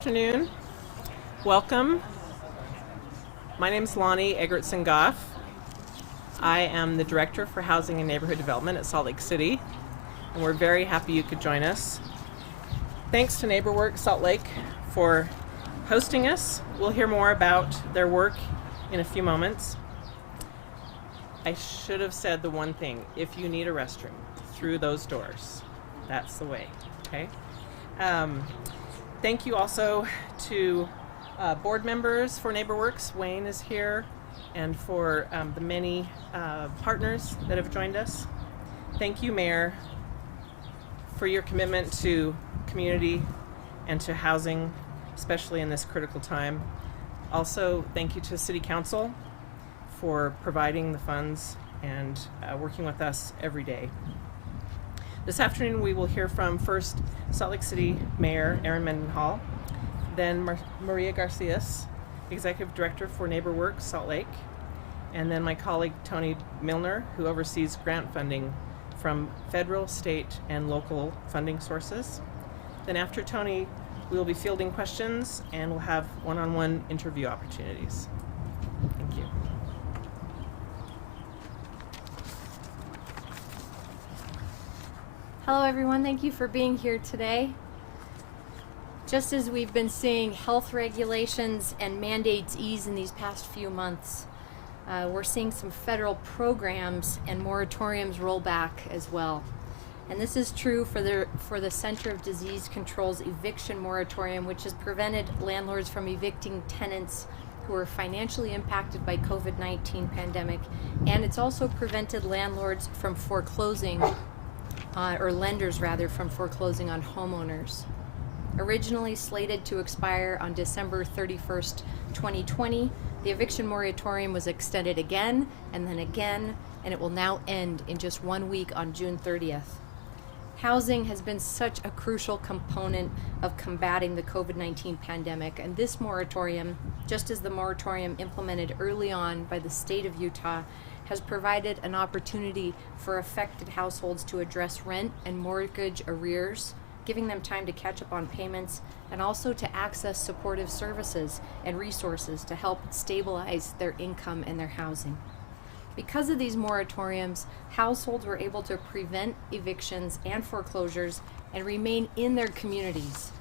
Afternoon. Welcome. My name is Lonnie Egertson-Goff. I am the Director for Housing and Neighborhood Development at Salt Lake City, and we're very happy you could join us. Thanks to NeighborWorks Salt Lake for hosting us. We'll hear more about their work in a few moments. I should have said the one thing: if you need a restroom, through those doors. That's the way, okay? Thank you also to board members for NeighborWorks. Wayne is here, and for the many partners that have joined us. Thank you, Mayor, for your commitment to community and to housing, especially in this critical time. Also, thank you to City Council for providing the funds and working with us every day. This afternoon we will hear from first Salt Lake City Mayor Erin Mendenhall, then Maria Garcias, Executive Director for NeighborWorks Salt Lake, and then my colleague Tony Milner, who oversees grant funding from federal, state, and local funding sources. Then after Tony, we will be fielding questions and we'll have one-on-one interview opportunities. Thank you. Hello everyone, thank you for being here today. Just as we've been seeing health regulations and mandates ease in these past few months, we're seeing some federal programs and moratoriums roll back as well. And this is true for the Center of Disease Control's eviction moratorium, which has prevented landlords from evicting tenants who are financially impacted by COVID-19 pandemic, and it's also prevented landlords from foreclosing or lenders rather, from foreclosing on homeowners. Originally slated to expire on December 31st, 2020, the eviction moratorium was extended again, and it will now end in just 1 week on June 30th. Housing has been such a crucial component of combating the COVID-19 pandemic, and this moratorium, just as the moratorium implemented early on by the state of Utah, has provided an opportunity for affected households to address rent and mortgage arrears, giving them time to catch up on payments, and also to access supportive services and resources to help stabilize their income and their housing. Because of these moratoriums, households were able to prevent evictions and foreclosures and remain in their communities.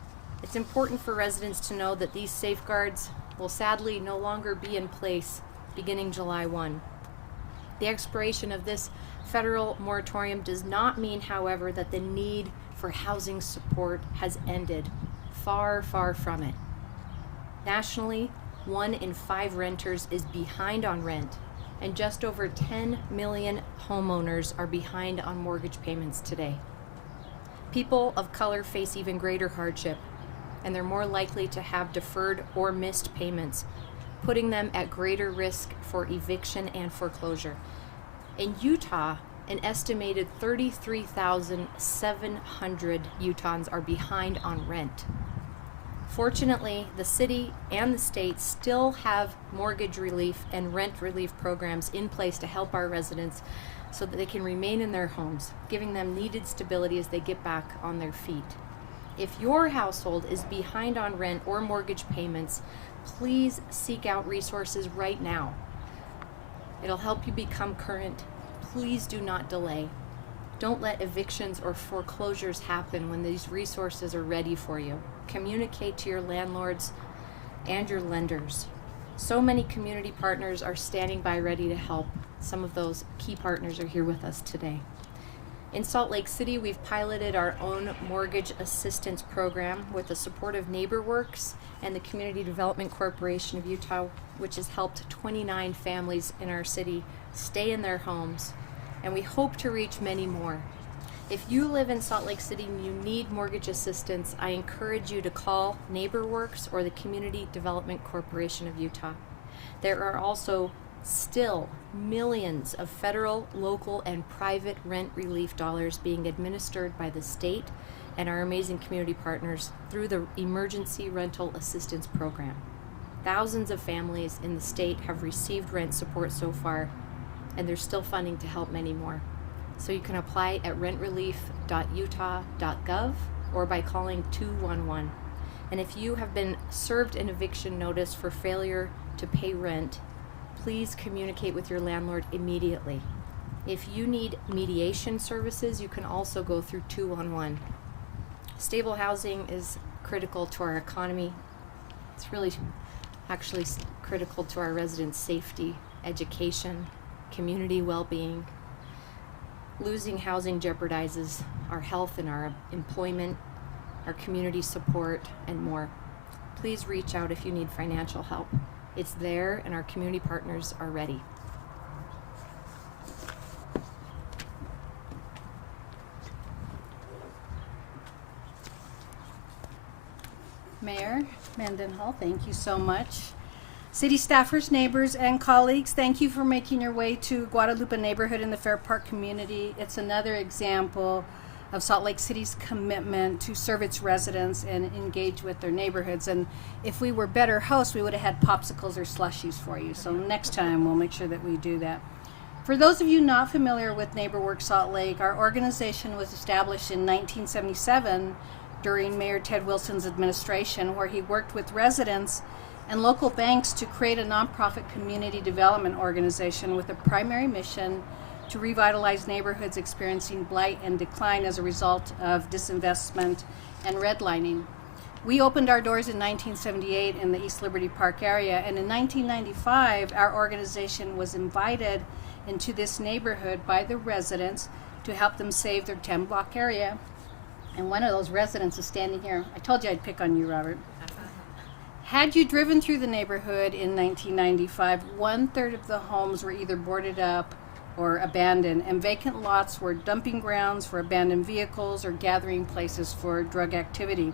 It's important for residents to know that these safeguards will sadly no longer be in place beginning July 1. The expiration of this federal moratorium does not mean, however, that the need for housing support has ended. Far, far from it. Nationally, 1 in 5 renters is behind on rent, and just over 10 million homeowners are behind on mortgage payments today. People of color face even greater hardship, and they're more likely to have deferred or missed payments, putting them at greater risk for eviction and foreclosure. In Utah, an estimated 33,700 Utahns are behind on rent. Fortunately, the city and the state still have mortgage relief and rent relief programs in place to help our residents so that they can remain in their homes, giving them needed stability as they get back on their feet. If your household is behind on rent or mortgage payments, please seek out resources right now. It'll help you become current. Please do not delay. Don't let evictions or foreclosures happen when these resources are ready for you. Communicate to your landlords and your lenders. So many community partners are standing by ready to help. Some of those key partners are here with us today. In Salt Lake City, we've piloted our own mortgage assistance program with the support of NeighborWorks and the Community Development Corporation of Utah, which has helped 29 families in our city stay in their homes, and we hope to reach many more. If you live in Salt Lake City and you need mortgage assistance, I encourage you to call NeighborWorks or the Community Development Corporation of Utah. There are also still millions of federal, local, and private rent relief dollars being administered by the state and our amazing community partners through the Emergency Rental Assistance Program. Thousands of families in the state have received rent support so far, and there's still funding to help many more. So you can apply at rentrelief.utah.gov or by calling 211. And if you have been served an eviction notice for failure to pay rent, please communicate with your landlord immediately. If you need mediation services, you can also go through 211. Stable housing is critical to our economy. It's really actually critical to our residents' safety, education, community well-being. Losing housing jeopardizes our health and our employment, our community support, and more. Please reach out if you need financial help. It's there, and our community partners are ready. Mayor Mendenhall, thank you so much. City staffers, neighbors, and colleagues, thank you for making your way to Guadalupe neighborhood in the Fair Park community. It's another example of Salt Lake City's commitment to serve its residents and engage with their neighborhoods. And if we were better hosts, we would have had popsicles or slushies for you. So next time we'll make sure that we do that. For those of you not familiar with NeighborWorks Salt Lake, our organization was established in 1977 during Mayor Ted Wilson's administration, where he worked with residents and local banks to create a nonprofit community development organization with a primary mission to revitalize neighborhoods experiencing blight and decline as a result of disinvestment and redlining. We opened our doors in 1978 in the East Liberty Park area, and in 1995 our organization was invited into this neighborhood by the residents to help them save their 10-block area. And one of those residents is standing here. I told you I'd pick on you, Robert. Had you driven through the neighborhood in 1995, 1/3 of the homes were either boarded up or abandoned, and vacant lots were dumping grounds for abandoned vehicles or gathering places for drug activity.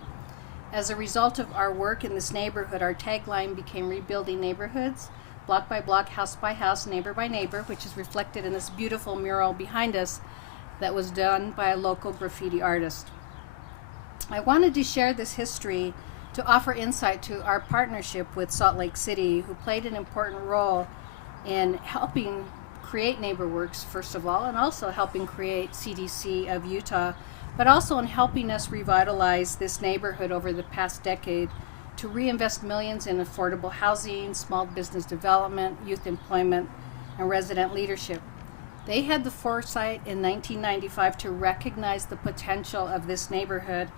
As a result of our work in this neighborhood, our tagline became Rebuilding Neighborhoods, block by block, house by house, neighbor by neighbor, which is reflected in this beautiful mural behind us that was done by a local graffiti artist. I wanted to share this history to offer insight to our partnership with Salt Lake City, who played an important role in helping create NeighborWorks, first of all, and also helping create CDC of Utah, but also in helping us revitalize this neighborhood over the past decade to reinvest millions in affordable housing, small business development, youth employment, and resident leadership. They had the foresight in 1995 to recognize the potential of this neighborhood,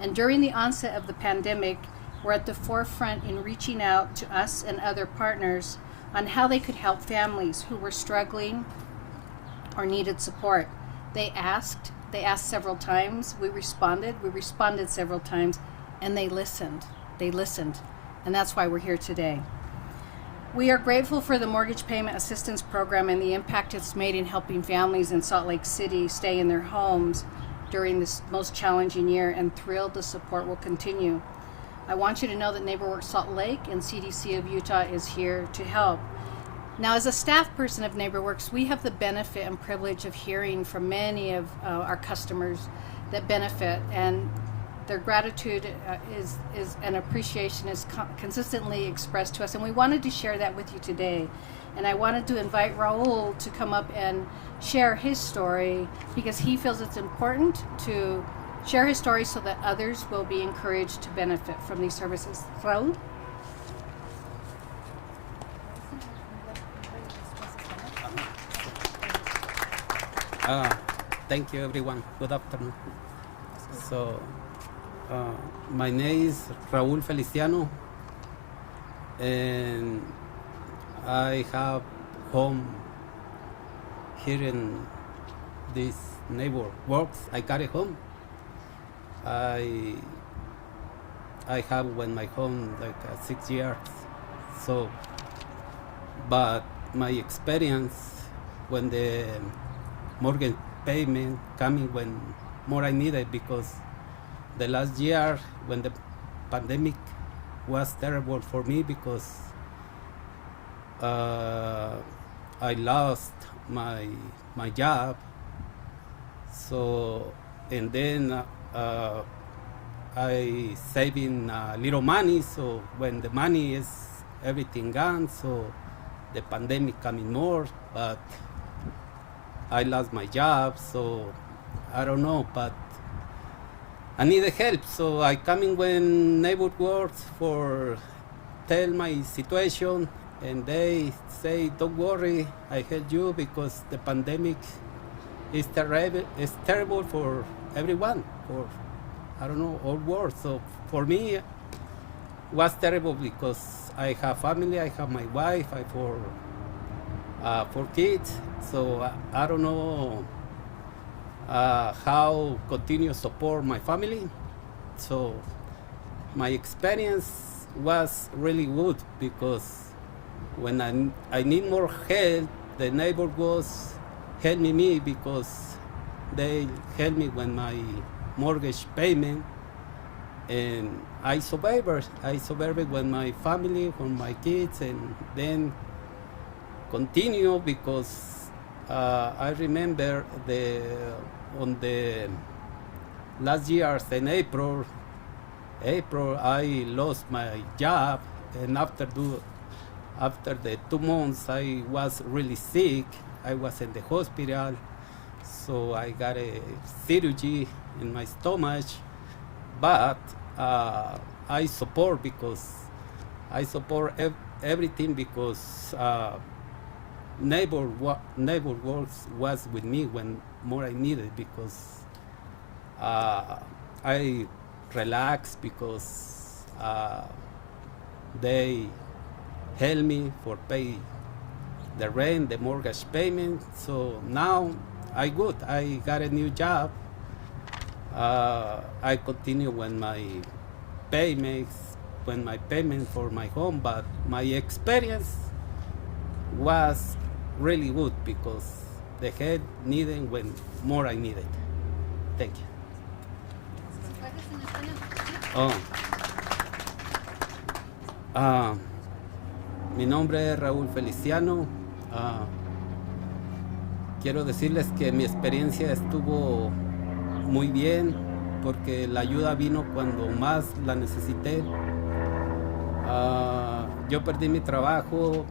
and during the onset of the pandemic, were at the forefront in reaching out to us and other partners on how they could help families who were struggling or needed support. They asked several times, we responded several times, and they listened, and that's why we're here today. We are grateful for the Mortgage Payment Assistance Program and the impact it's made in helping families in Salt Lake City stay in their homes during this most challenging year, and thrilled the support will continue. I want you to know that NeighborWorks Salt Lake and CDC of Utah is here to help. Now, as a staff person of NeighborWorks, we have the benefit and privilege of hearing from many of our customers that benefit, and their gratitude is and appreciation is consistently expressed to us, and we wanted to share that with you today. And I wanted to invite Raul to come up and share his story, because he feels it's important to share his story so that others will be encouraged to benefit from these services. Raul? Thank you, everyone. Good afternoon. So, my name is Raúl Feliciano, and I have home here in this NeighborWorks. I got a home. I have when my home like 6 years. So, but my experience when the mortgage payment coming when more I needed, because the last year when the pandemic was terrible for me, because I lost my job. So, and then I saving little money. So when the money is everything gone, so the pandemic coming more, but I lost my job. So I don't know, but I needed help, so I come in when neighbor works for tell my situation, and they say, "Don't worry, I help you because the pandemic is terrible. It's terrible for everyone, for I don't know all world." So for me, it was terrible because I have family, I have my wife, I four kids. So I don't know how continue support my family. So my experience was really good because when I need more help, the neighbor was helping me because they help me when my mortgage payment, and I survived. I survived with my family, with my kids, and then continue because I remember on the last year in April I lost my job, and after the 2 months I was really sick. I was in the hospital, so I got a surgery in my stomach, but I support everything because neighbor works was with me when more I needed, because I relax because they help me for pay the rent, the mortgage payment. So now I good. I got a new job. I continue when my payment for my home, but my experience was really good because the help needed when more I needed. Thank you. Mi nombre es Raúl Feliciano. Quiero decirles que mi experiencia estuvo muy bien porque la ayuda vino cuando más la necesité. Yo perdí mi trabajo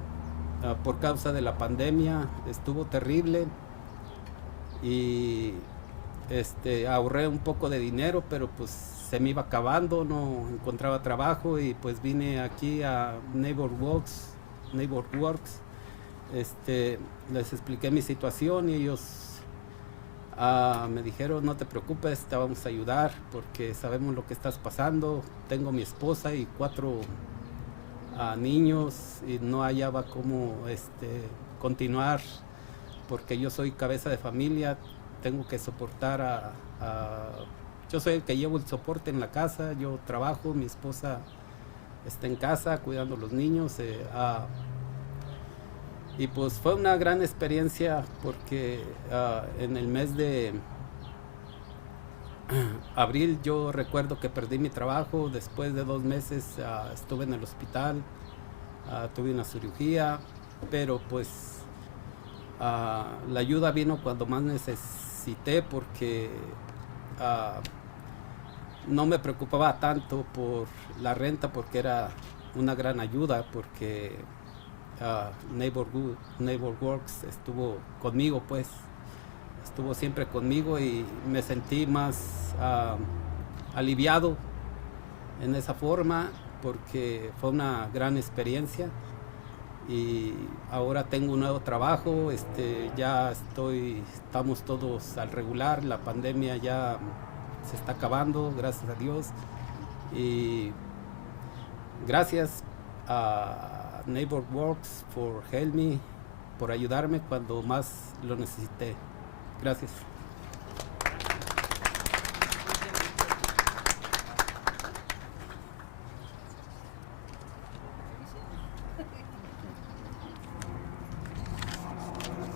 por causa de la pandemia, estuvo terrible, y ahorré un poco de dinero, pero pues se me iba acabando, no encontraba trabajo, y pues vine aquí a Neighbor Works. Les expliqué mi situación y ellos me dijeron: no te preocupes, te vamos a ayudar porque sabemos lo que estás pasando. Tengo mi esposa y 4 niños y no hallaba cómo continuar porque yo soy cabeza de familia, tengo que soportar yo soy el que llevo el soporte en la casa, yo trabajo, mi esposa está en casa cuidando a los niños, y pues fue una gran experiencia porque en el mes de abril yo recuerdo que perdí mi trabajo. Después de 2 meses estuve en el hospital, tuve una cirugía, pero pues la ayuda vino cuando más necesité porque no me preocupaba tanto por la renta porque era una gran ayuda, porque Neighbor Works estuvo conmigo, pues estuvo siempre conmigo, y me sentí más aliviado en esa forma porque fue una gran experiencia. Y ahora tengo un nuevo trabajo, estamos todos al regular, la pandemia ya se está acabando, gracias a Dios, y gracias a Neighbor Works por help me, por ayudarme cuando más lo necesité. Gracias.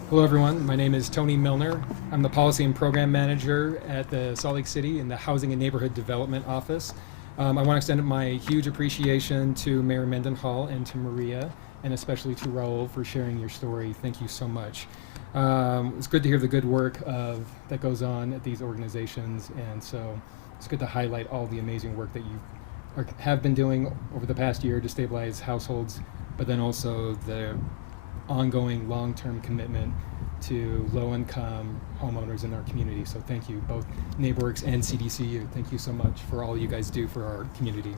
Hello everyone, my name is Tony Milner. I'm the Policy and Program Manager at the Salt Lake City in the Housing and Neighborhood Development Office. I want to extend my huge appreciation to Mayor Mendenhall and to Maria, and especially to Raul for sharing your story. Thank you so much. It's good to hear the good work that goes on at these organizations, and so it's good to highlight all the amazing work that you have been doing over the past year to stabilize households, but then also the ongoing long-term commitment to low-income homeowners in our community. So thank you, both NeighborWorks and CDCU. Thank you so much for all you guys do for our community.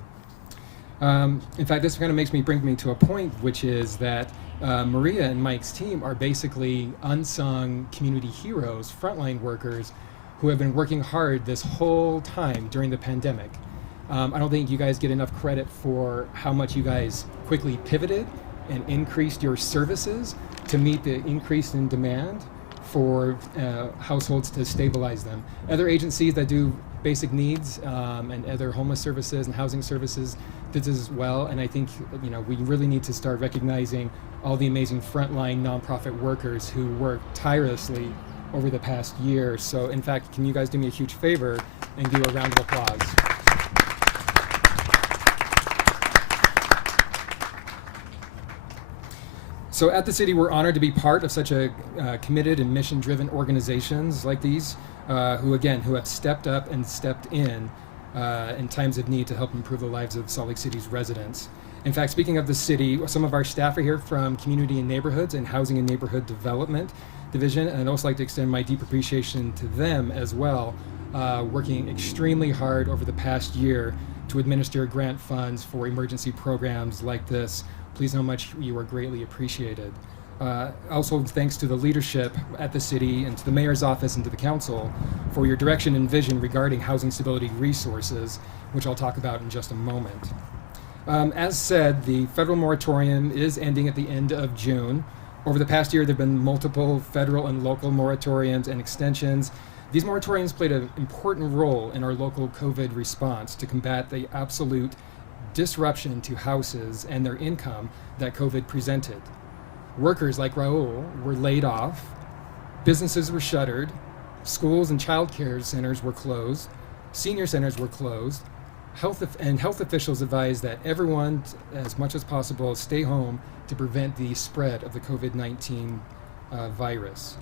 In fact, this kind of bring me to a point, which is that Maria and Mike's team are basically unsung community heroes, frontline workers who have been working hard this whole time during the pandemic. I don't think you guys get enough credit for how much you guys quickly pivoted and increased your services to meet the increase in demand for households to stabilize them. Other agencies that do basic needs and other homeless services and housing services did this as well, and I think we really need to start recognizing all the amazing frontline nonprofit workers who worked tirelessly over the past year. So in fact, can you guys do me a huge favor and do a round of applause? So at the city, we're honored to be part of such a committed and mission-driven organizations like these, who have stepped up and stepped in times of need to help improve the lives of Salt Lake City's residents. In fact, speaking of the city, some of our staff are here from Community and Neighborhoods and Housing and Neighborhood Development Division, and I'd also like to extend my deep appreciation to them as well, working extremely hard over the past year to administer grant funds for emergency programs like this. Please know how much you are greatly appreciated. Also, thanks to the leadership at the city and to the mayor's office and to the council for your direction and vision regarding housing stability resources, which I'll talk about in just a moment. As said, the federal moratorium is ending at the end of June. Over the past year, there have been multiple federal and local moratoriums and extensions. These moratoriums played an important role in our local COVID response to combat the absolute disruption to houses and their income that COVID presented. Workers like Raul were laid off, businesses were shuttered, schools and child care centers were closed, senior centers were closed, health officials advised that everyone, as much as possible, stay home to prevent the spread of the COVID-19 virus.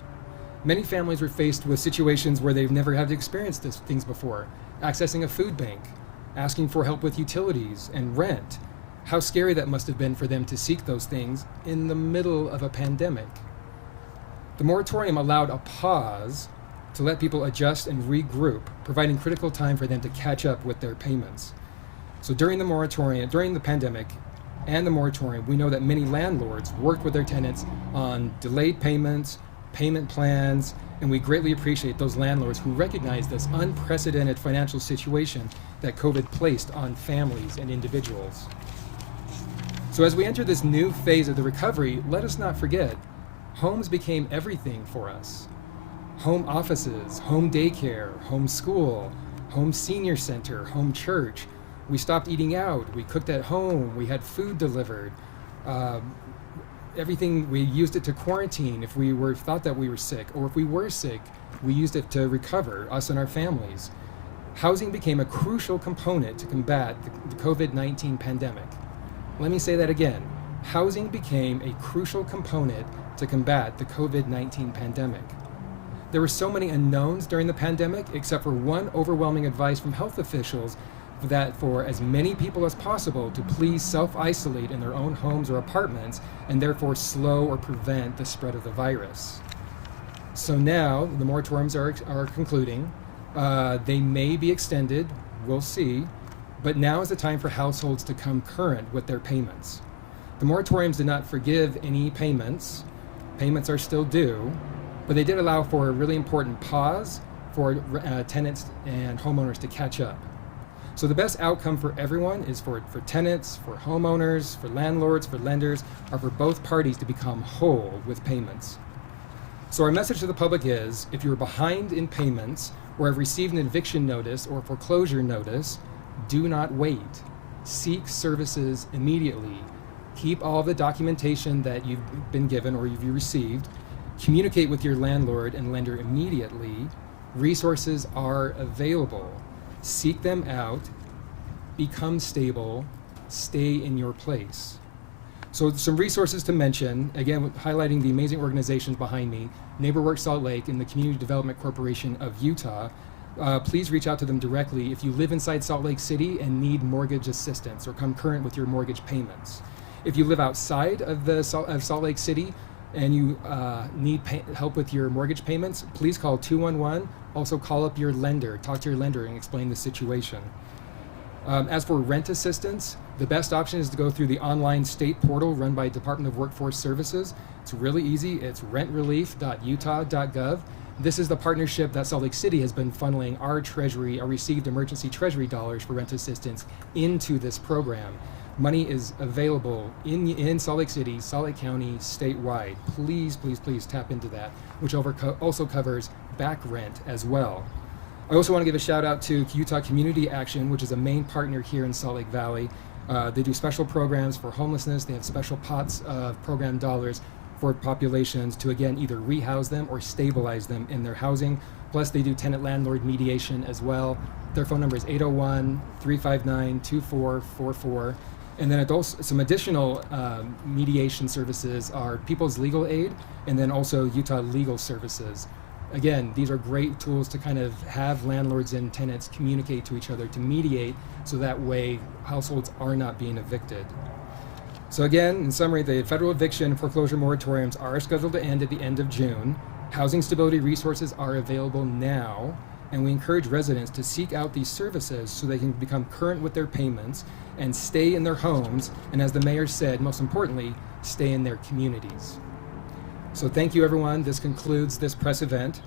Many families were faced with situations where they've never had to experience these things before, accessing a food bank, asking for help with utilities and rent. How scary that must have been for them to seek those things in the middle of a pandemic. The moratorium allowed a pause to let people adjust and regroup, providing critical time for them to catch up with their payments. So during the pandemic and the moratorium, we know that many landlords worked with their tenants on delayed payments, payment plans, and we greatly appreciate those landlords who recognize this unprecedented financial situation that COVID placed on families and individuals. So as we enter this new phase of the recovery, let us not forget, homes became everything for us. Home offices, home daycare, home school, home senior center, home church. We stopped eating out, we cooked at home, we had food delivered. Everything, we used it to quarantine if we thought that we were sick, or if we were sick, we used it to recover, us and our families. Housing became a crucial component to combat the COVID-19 pandemic. Let me say that again. Housing became a crucial component to combat the COVID-19 pandemic. There were so many unknowns during the pandemic, except for one overwhelming advice from health officials that for as many people as possible to please self-isolate in their own homes or apartments and therefore slow or prevent the spread of the virus. So now the moratoriums are concluding. They may be extended, we'll see, but now is the time for households to come current with their payments. The moratoriums did not forgive any payments. Payments are still due, but they did allow for a really important pause for tenants and homeowners to catch up. So the best outcome for everyone is for tenants, for homeowners, for landlords, for lenders, or for both parties to become whole with payments. So our message to the public is, if you're behind in payments or have received an eviction notice or foreclosure notice, do not wait. Seek services immediately. Keep all the documentation that you've been given or you've received. Communicate with your landlord and lender immediately. Resources are available. Seek them out. Become stable. Stay in your place. So some resources to mention, again, highlighting the amazing organizations behind me, NeighborWorks Salt Lake and the Community Development Corporation of Utah. Please reach out to them directly if you live inside Salt Lake City and need mortgage assistance or come current with your mortgage payments. If you live outside of Salt Lake City, and you need help with your mortgage payments, please call 211. Also call up your lender, talk to your lender and explain the situation. As for rent assistance, the best option is to go through the online state portal run by Department of Workforce Services. It's really easy. It's rentrelief.utah.gov. This is the partnership that Salt Lake City has been funneling our received emergency treasury dollars for rent assistance into this program. Money is available in Salt Lake City, Salt Lake County, statewide. Please, please, please tap into that, which also covers back rent as well. I also want to give a shout out to Utah Community Action, which is a main partner here in Salt Lake Valley. They do special programs for homelessness. They have special pots of program dollars for populations to, again, either rehouse them or stabilize them in their housing. Plus, they do tenant-landlord mediation as well. Their phone number is 801-359-2444. And then some additional mediation services are People's Legal Aid and then also Utah Legal Services. Again, these are great tools to kind of have landlords and tenants communicate to each other to mediate, so that way households are not being evicted. So again, in summary, the federal eviction and foreclosure moratoriums are scheduled to end at the end of June. Housing stability resources are available now, and we encourage residents to seek out these services so they can become current with their payments and stay in their homes, and as the mayor said, most importantly, stay in their communities. So thank you, everyone. This concludes this press event.